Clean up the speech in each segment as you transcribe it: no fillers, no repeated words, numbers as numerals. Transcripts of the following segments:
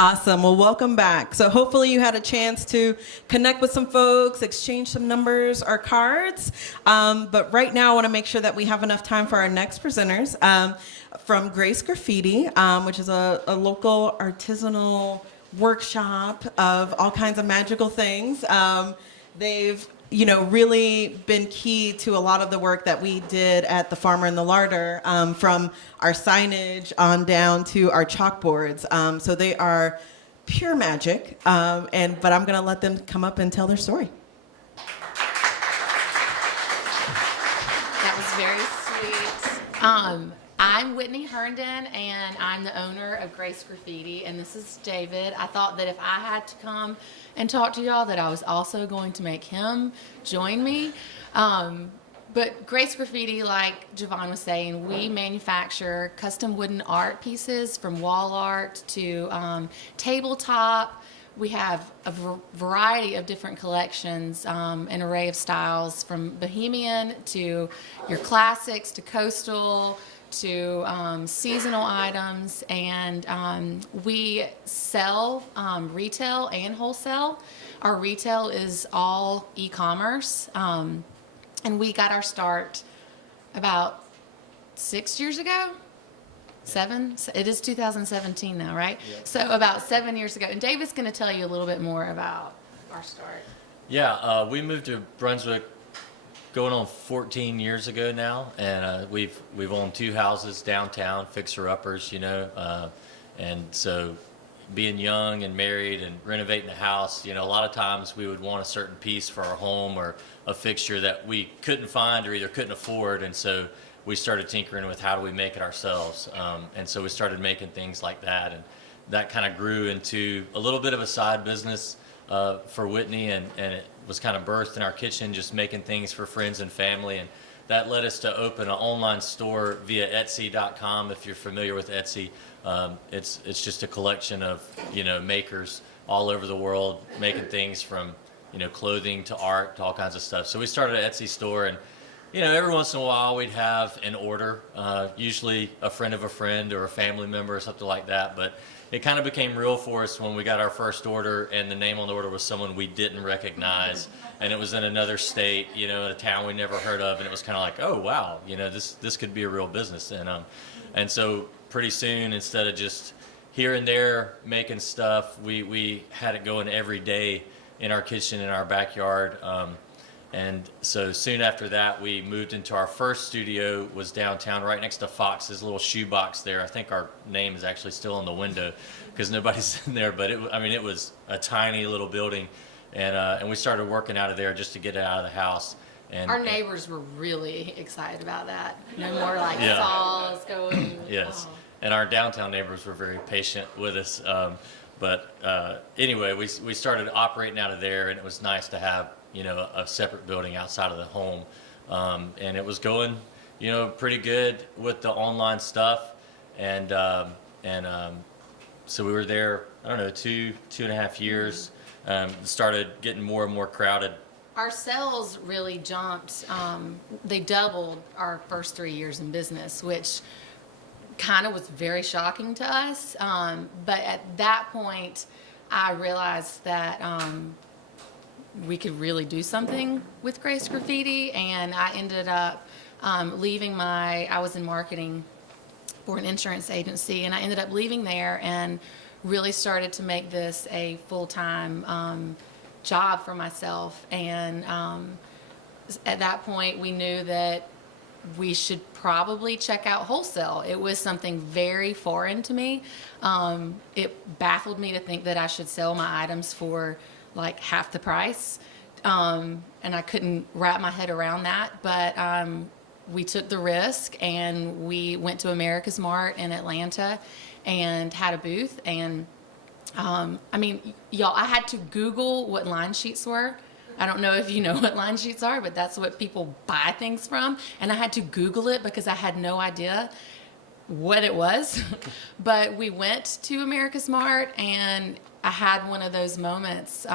Awesome. Well, welcome back. So hopefully you had a chance to connect with some folks, exchange some numbers or cards. But right now I want to make sure that we have enough time for our next presenters from Grace Graffiti, which is a local artisanal workshop of all kinds of magical things. They've really been key to a lot of the work that we did at the Farmer and the Larder, from our signage on down to our chalkboards. So they are pure magic, but I'm going to let them come up and tell their story. That was very sweet. I'm Whitney Herndon, and I'm the owner of Grace Graffiti, and this is David. I thought that if I had to come and talk to y'all, that I was also going to make him join me. But Grace Graffiti, like Javon was saying, we manufacture custom wooden art pieces from wall art to tabletop. We have a variety of different collections, an array of styles from bohemian to your classics to coastal to seasonal items, and we sell retail and wholesale. Our retail is all e-commerce, and we got our start about 6 years ago. 7? It is 2017 now, right? Yeah. So about 7 years ago. And David's going to tell you a little bit more about our start. Yeah, we moved to Brunswick going on 14 years ago now, and we've owned 2 houses downtown, fixer-uppers, and so being young and married and renovating the house, a lot of times we would want a certain piece for our home or a fixture that we couldn't find or either couldn't afford, and so we started tinkering with how do we make it ourselves, and so we started making things like that, and that kind of grew into a little bit of a side business for Whitney, and it was kind of birthed in our kitchen, just making things for friends and family, and that led us to open an online store via Etsy.com. If you're familiar with Etsy, it's just a collection of makers all over the world making things from clothing to art to all kinds of stuff. So we started an Etsy store, and every once in a while we'd have an order, usually a friend of a friend or a family member or something like that. But it kind of became real for us when we got our first order, and the name on the order was someone we didn't recognize, and it was in another state, in a town we never heard of, and it was kind of like, oh wow, this could be a real business, and so pretty soon, instead of just here and there making stuff, we had it going every day in our kitchen in our backyard. And so soon after that, we moved into our first studio, was downtown right next to Fox's little shoebox there. I think our name is actually still on the window because nobody's in there, but it was a tiny little building, and we started working out of there just to get it out of the house. And our neighbors were really excited about that. No more Yeah. saws going. Yes, Oh. and our downtown neighbors were very patient with us. But anyway, we started operating out of there, and it was nice to have a separate building outside of the home, and it was going pretty good with the online stuff, and so we were there, I don't know, two and a half years. Started getting more and more crowded. Our sales really jumped. They doubled our first 3 years in business, which kind of was very shocking to us. But at that point, I realized that we could really do something with Grace Graffiti, and I ended up leaving I was in marketing for an insurance agency, and I ended up leaving there and really started to make this a full-time job for myself. And at that point, we knew that we should probably check out wholesale. It was something very foreign to me. It baffled me to think that I should sell my items for like half the price, and I couldn't wrap my head around that, but we took the risk, and we went to America's Mart in Atlanta and had a booth, and y'all, I had to Google what line sheets were. I don't know if you know what line sheets are, but that's what people buy things from, and I had to Google it because I had no idea what it was. But we went to America's Mart, and I had one of those moments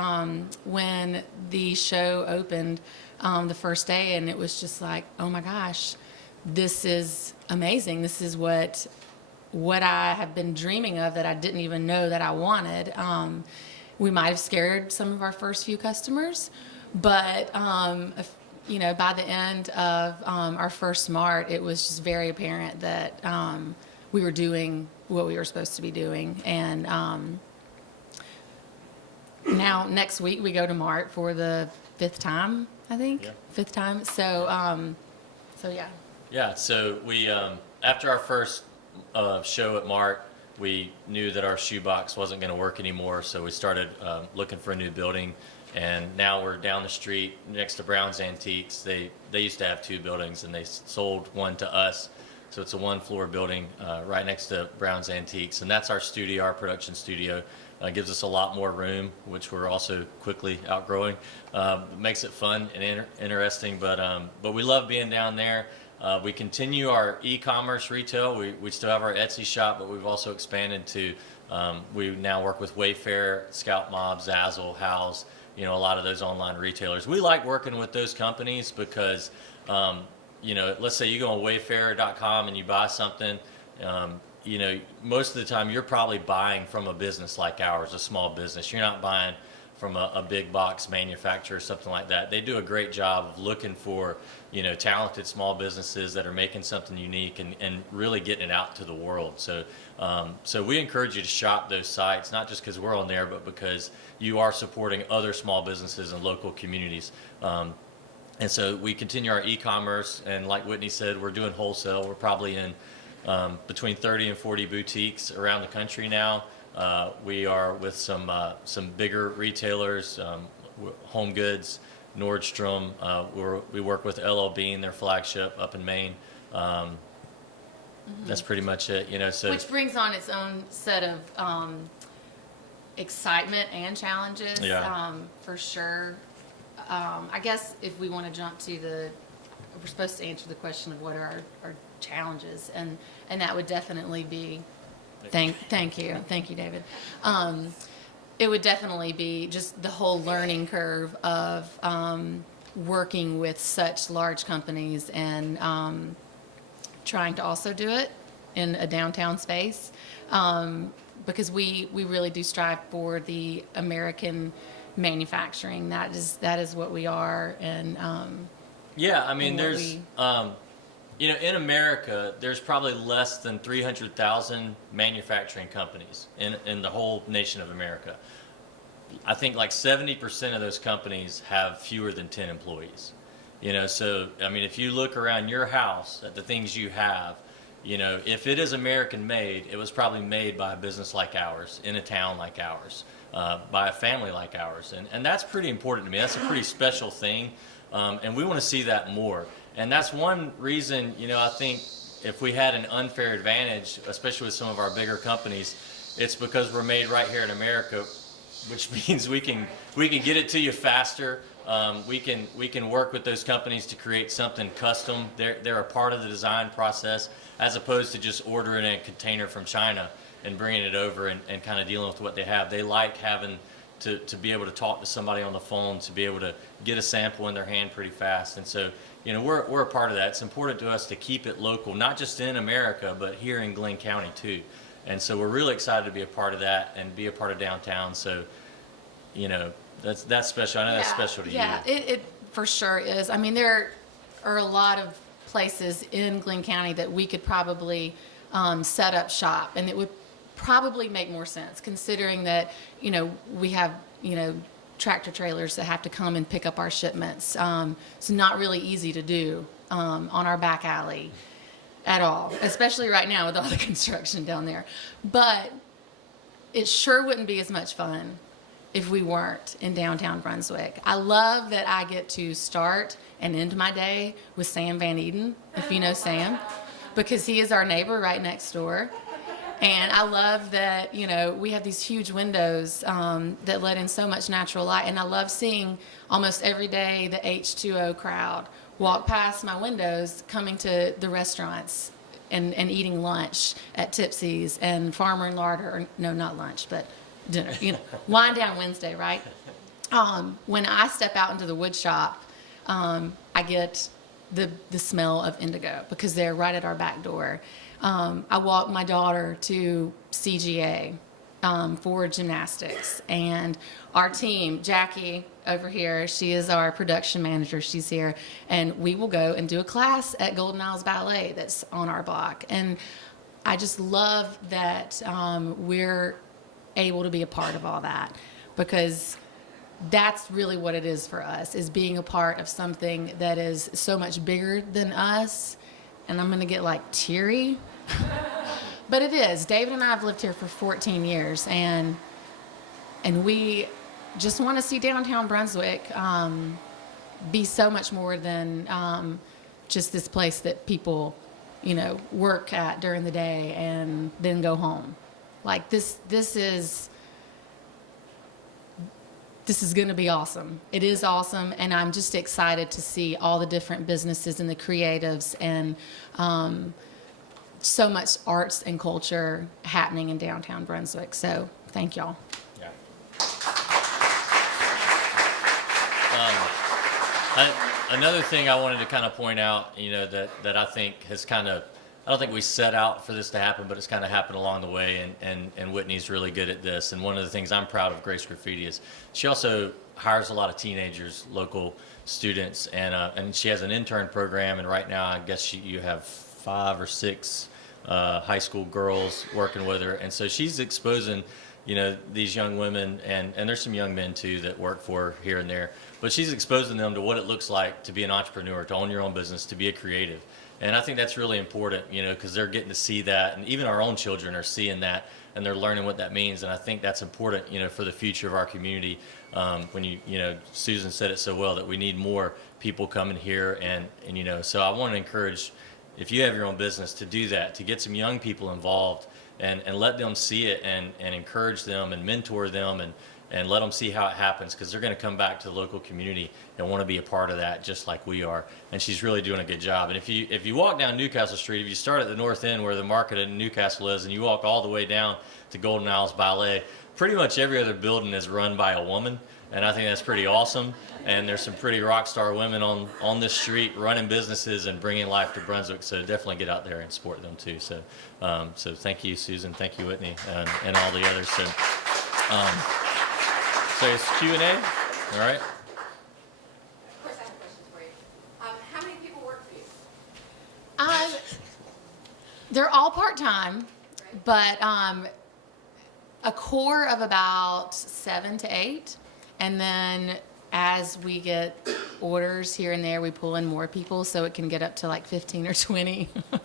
when the show opened the first day, and it was just like, oh my gosh, this is amazing. This is what what I have been dreaming of that I didn't even know that I wanted. We might have scared some of our first few customers, but by the end of our first Mart, it was just very apparent that we were doing what we were supposed to be doing. And now next week we go to Mart for the 5th time, I think. Yeah. 5th time. So yeah. Yeah, so we, after our first show at Mart, we knew that our shoebox wasn't going to work anymore, so we started looking for a new building. And now we're down the street next to Brown's Antiques. They used to have 2 buildings, and they sold one to us. So it's a 1-floor building right next to Brown's Antiques, and that's our studio, our production studio. Gives us a lot more room, which we're also quickly outgrowing. Makes it fun and interesting, but we love being down there. We continue our e-commerce retail. We still have our Etsy shop, but we've also expanded to, we now work with Wayfair, Scout Mob, Zazzle, House, a lot of those online retailers. We like working with those companies because, let's say you go on wayfair.com and you buy something, most of the time you're probably buying from a business like ours, a small business. You're not buying from a big box manufacturer or something like that. They do a great job of looking for, talented small businesses that are making something unique and really getting it out to the world. So we encourage you to shop those sites, not just because we're on there, but because you are supporting other small businesses and local communities. And so we continue our e-commerce, and like Whitney said, we're doing wholesale. We're probably in between 30 and 40 boutiques around the country now. We are with some bigger retailers, Home Goods, Nordstrom. We work with LL Bean, their flagship up in Maine. That's pretty much it, So Which brings on its own set of excitement and challenges, for sure. I guess if we want to jump to we're supposed to answer the question of what are our challenges, and that would definitely be, thank you, David. It would definitely be just the whole learning curve of working with such large companies and trying to also do it in a downtown space, because we really do strive for the American manufacturing. That is what we are, and there's in America, there's probably less than 300,000 manufacturing companies in the whole nation of America. I think like 70% of those companies have fewer than 10 employees. So if you look around your house at the things you have, if it is American made, it was probably made by a business like ours, in a town like ours, by a family like ours. And that's pretty important to me. That's a pretty special thing. And we want to see that more. And that's one reason, I think if we had an unfair advantage, especially with some of our bigger companies, it's because we're made right here in America, which means we can get it to you faster. We can work with those companies to create something custom. They're a part of the design process, as opposed to just ordering a container from China and bringing it over and kind of dealing with what they have. They like having to be able to talk to somebody on the phone, to be able to get a sample in their hand pretty fast. And so, we're a part of that. It's important to us to keep it local, not just in America, but here in Glenn County too. And so we're really excited to be a part of that and be a part of downtown. So, that's special. I know that's special to you. Yeah, it for sure is. There are a lot of places in Glenn County that we could probably set up shop, and it would probably make more sense, considering that we have tractor trailers that have to come and pick up our shipments. It's not really easy to do on our back alley at all, especially right now with all the construction down there. But it sure wouldn't be as much fun if we weren't in downtown Brunswick. I love that I get to start and end my day with Sam Van Eden, if you know Sam, because he is our neighbor right next door. And I love that, we have these huge windows that let in so much natural light. And I love seeing almost every day the H2O crowd walk past my windows coming to the restaurants and eating lunch at Tipsy's and Farmer and Larder. Or, no, not lunch, but dinner. Wind down Wednesday, right? When I step out into the wood shop, I get the smell of indigo because they're right at our back door. I walked my daughter to CGA for gymnastics. And our team, Jackie over here, she is our production manager. She's here. And we will go and do a class at Golden Isles Ballet that's on our block. And I just love that we're able to be a part of all that, because that's really what it is for us, is being a part of something that is so much bigger than us. And I'm going to get like teary. But it is. David and I have lived here for 14 years, and we just want to see downtown Brunswick be so much more than just this place that people, work at during the day and then go home. Like this is going to be awesome. It is awesome, and I'm just excited to see all the different businesses and the creatives and so much arts and culture happening in downtown Brunswick. So thank y'all. Yeah. Another thing I wanted to kind of point out, that I think has I don't think we set out for this to happen, but it's kind of happened along the way, and Whitney's really good at this. And one of the things I'm proud of Grace Graffiti is she also hires a lot of teenagers, local students, and she has an intern program, and right now I guess you have 5 or 6 high school girls working with her, and so she's exposing these young women, and there's some young men too that work for her here and there, but she's exposing them to what it looks like to be an entrepreneur, to own your own business, to be a creative. And I think that's really important, because they're getting to see that, and even our own children are seeing that, and they're learning what that means. And I think that's important, for the future of our community. When Susan said it so well, that we need more people coming here, and so I want to encourage, if you have your own business, to do that, to get some young people involved and let them see it and encourage them and mentor them and let them see how it happens, because they're going to come back to the local community and want to be a part of that just like we are. And she's really doing a good job. And if you walk down Newcastle Street, if you start at the north end where the market in Newcastle is, and you walk all the way down to Golden Isles Ballet, pretty much every other building is run by a woman. And I think that's pretty awesome. And there's some pretty rock star women on this street running businesses and bringing life to Brunswick. So definitely get out there and support them too. So thank you, Susan. Thank you, Whitney, and all the others. So it's Q&A. All right. Of course, I have questions for you. How many people work for you? They're all part-time, but a core of about 7 to 8. And then as we get orders here and there, we pull in more people, so it can get up to like 15 or 20. And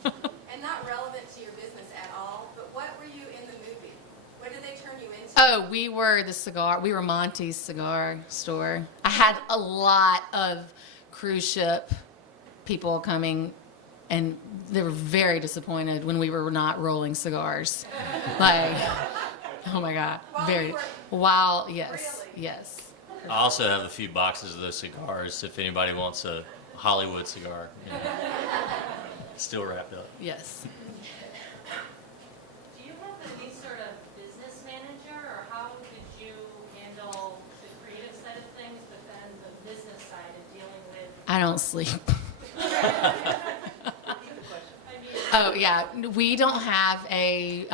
not relevant to your business at all, but what were you in the movie? What did they turn you into? Oh, we were Monty's cigar store. I had a lot of cruise ship people coming, and they were very disappointed when we were not rolling cigars. Like, oh my God. Yes, Really? yes. I also have a few boxes of those cigars if anybody wants a Hollywood cigar. Still wrapped up. Yes. Do you have any sort of business manager, or how did you handle the creative side of things, but then the business side of dealing with? I don't sleep. I mean, Oh, yeah. We don't have a,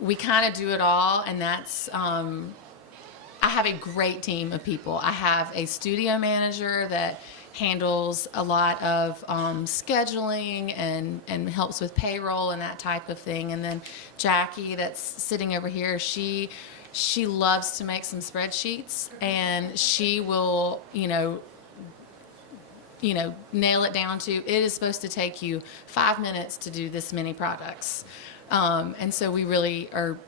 we kind of do it all, and that's, I have a great team of people. I have a studio manager that handles a lot of scheduling and helps with payroll and that type of thing. And then Jackie, that's sitting over here, she loves to make some spreadsheets, and she will, nail it down to, it is supposed to take you 5 minutes to do this many products. And so we really are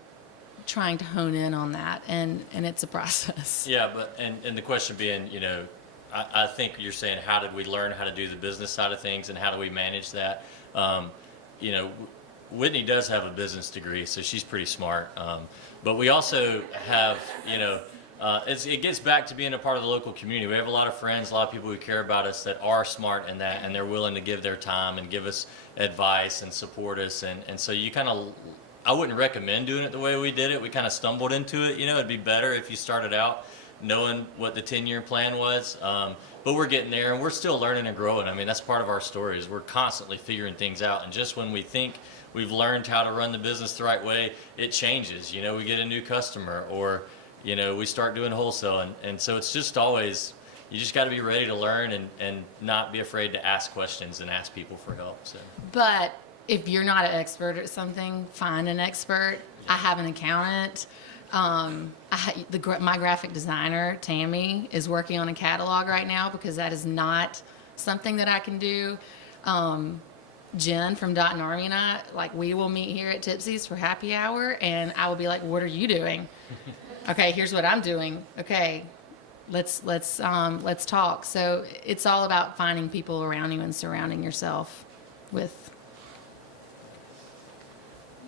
trying to hone in on that, and it's a process. Yeah, but and the question being, I think you're saying, how did we learn how to do the business side of things, and how do we manage that? Whitney does have a business degree, so she's pretty smart. But we also have, it gets back to being a part of the local community. We have a lot of friends, a lot of people who care about us that are smart in that, and they're willing to give their time and give us advice and support us. And so you kind of, I wouldn't recommend doing it the way we did it. We kind of stumbled into it. It'd be better if you started out knowing what the 10-year plan was. But we're getting there, and we're still learning and growing. I mean, that's part of our story, is we're constantly figuring things out. And just when we think we've learned how to run the business the right way, it changes. You know, we get a new customer, or, you know, we start doing wholesale. And so it's just always, you just got to be ready to learn and not be afraid to ask questions and ask people for help. So. But if you're not an expert at something, find an expert. I have an accountant. My graphic designer, Tammy, is working on a catalog right now because that is not something that I can do. Jen from Dot and Army and I, like, we will meet here at Tipsy's for happy hour, and I will be like, "What are you doing?" Okay, here's what I'm doing. Okay, let's talk. So it's all about finding people around you and surrounding yourself with.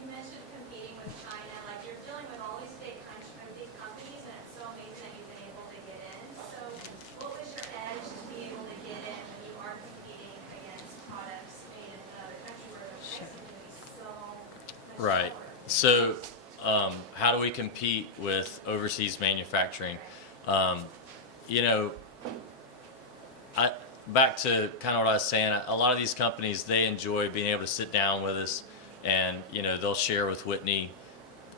You mentioned competing with China, like you're dealing with all these big these companies, and it's so amazing that you've been able to get in. So what was your edge to be able to get in when you are competing against products made in another country where the pricing can be so much Right. lower? So, how do we compete with overseas manufacturing? You know, back to kind of what I was saying, a lot of these companies, they enjoy being able to sit down with us, and, you know, they'll share with Whitney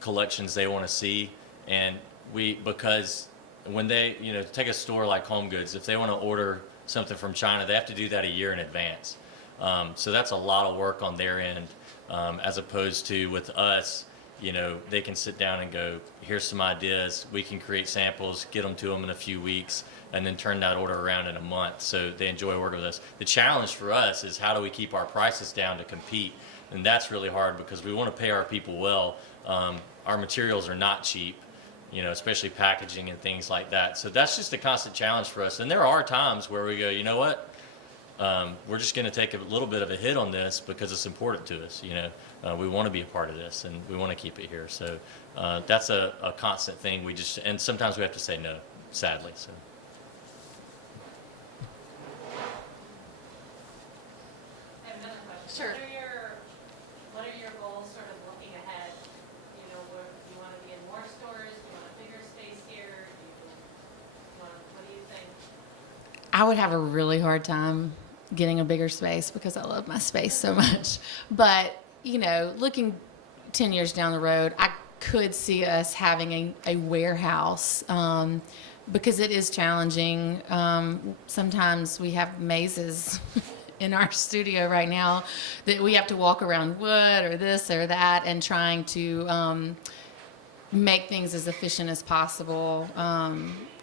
collections they want to see. And because when they, you know, take a store like Home Goods, if they want to order something from China, they have to do that a year in advance. So that's a lot of work on their end, as opposed to with us, you know, they can sit down and go, here's some ideas. We can create samples, get them to them in a few weeks, and then turn that order around in a month. So they enjoy working with us. The challenge for us is, how do we keep our prices down to compete? And that's really hard because we want to pay our people well. Our materials are not cheap, you know, especially packaging and things like that. So that's just a constant challenge for us. And there are times where we go, you know what? We're just going to take a little bit of a hit on this because it's important to us. You know, we want to be a part of this, and we want to keep it here. So that's a constant thing. And sometimes we have to say no, sadly. So. I have another question. Sure. What are your goals sort of looking ahead? You know, where do you want to be in more stores? Do you want a bigger space here? What do you think? I would have a really hard time getting a bigger space because I love my space so much. But, you know, looking 10 years down the road, I could see us having a warehouse, because it is challenging. Sometimes we have mazes in our studio right now that we have to walk around wood or this or that, and trying to make things as efficient as possible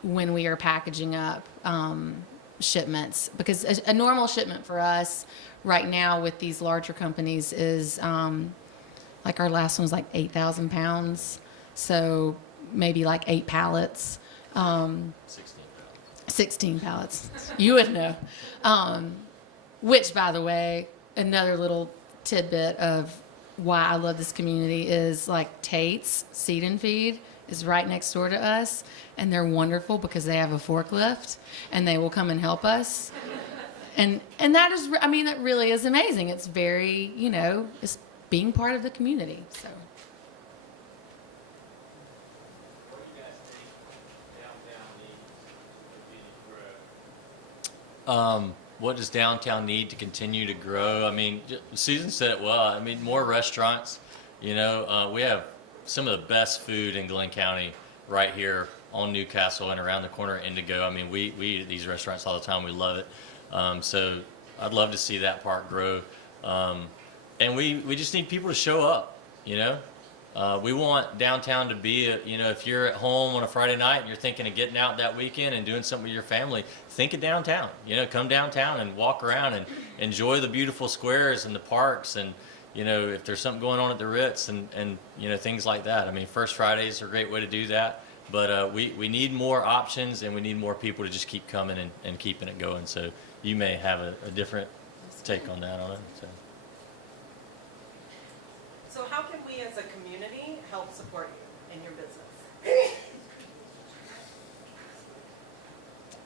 when we are packaging up shipments. Because a normal shipment for us right now with these larger companies is like our last one was like 8,000 pounds, so maybe like 8 pallets. 16 pallets. You would know. Which, by the way, another little tidbit of why I love this community is, like, Tate's Seed and Feed is right next door to us, and they're wonderful because they have a forklift, and they will come and help us. And that is, I mean, that really is amazing. It's very, you know, it's being part of the community. So. What do you guys think downtown needs to continue to grow? What does downtown need to continue to grow? I mean, Susan said it well. I mean, more restaurants. You know, we have some of the best food in Glenn County right here on Newcastle and around the corner at Indigo. I mean, we eat at these restaurants all the time. We love it. So I'd love to see that part grow. And we just need people to show up, you know. We want downtown to be, you know, if you're at home on a Friday night and you're thinking of getting out that weekend and doing something with your family, think of downtown. You know, come downtown and walk around and enjoy the beautiful squares and the parks, and, you know, if there's something going on at the Ritz and you know, things like that. I mean, First Fridays are a great way to do that. But we need more options, and we need more people to just keep coming and keeping it going. So you may have a different take on that on it. So how can we as a community help support you in your business?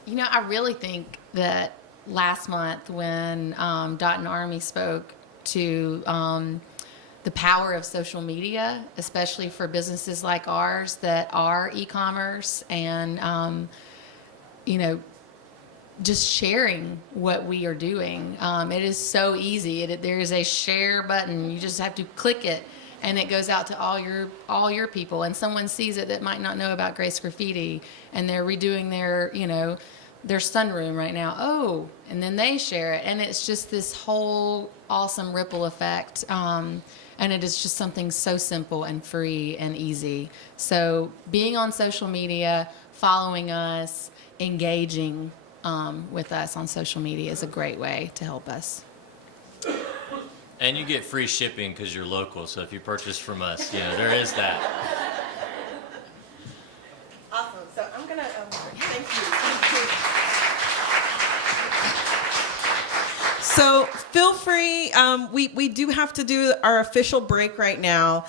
You know, I really think that last month when Dot and Army spoke to the the power of social media, especially for businesses like ours that are e-commerce and, just sharing what we are doing. It is so easy. There is a share button. You just have to click it, and it goes out to all your people. And someone sees it that might not know about Grace Graffiti, and they're redoing their sunroom right now. Oh, and then they share it, and it's just this whole awesome ripple effect. And it is just something so simple and free and easy. So being on social media, following us, engaging with us on social media is a great way to help us. And you get free shipping because you're local. So if you purchase from us, there is that. Awesome. So I'm gonna thank you. So feel free. We do have to do our official break right now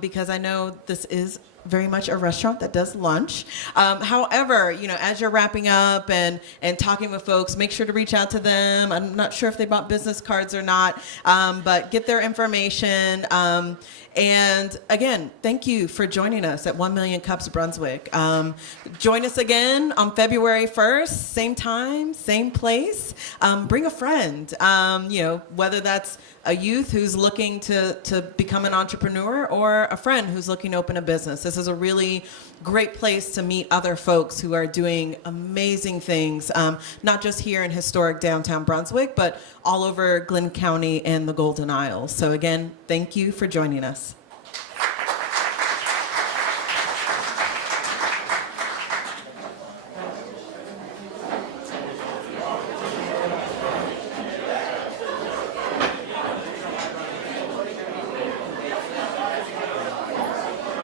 because I know this is very much a restaurant that does lunch. However, as you're wrapping up and talking with folks, make sure to reach out to them. I'm not sure if they bought business cards or not, but get their information. And again, thank you for joining us at 1 Million Cups Brunswick. Join us again on February 1st, same time, same place. Bring a friend, whether that's a youth who's looking to become an entrepreneur or a friend who's looking to open a business. This is a really great place to meet other folks who are doing amazing things, not just here in historic downtown Brunswick, but all over Glynn County and the Golden Isles. So again, thank you for joining us.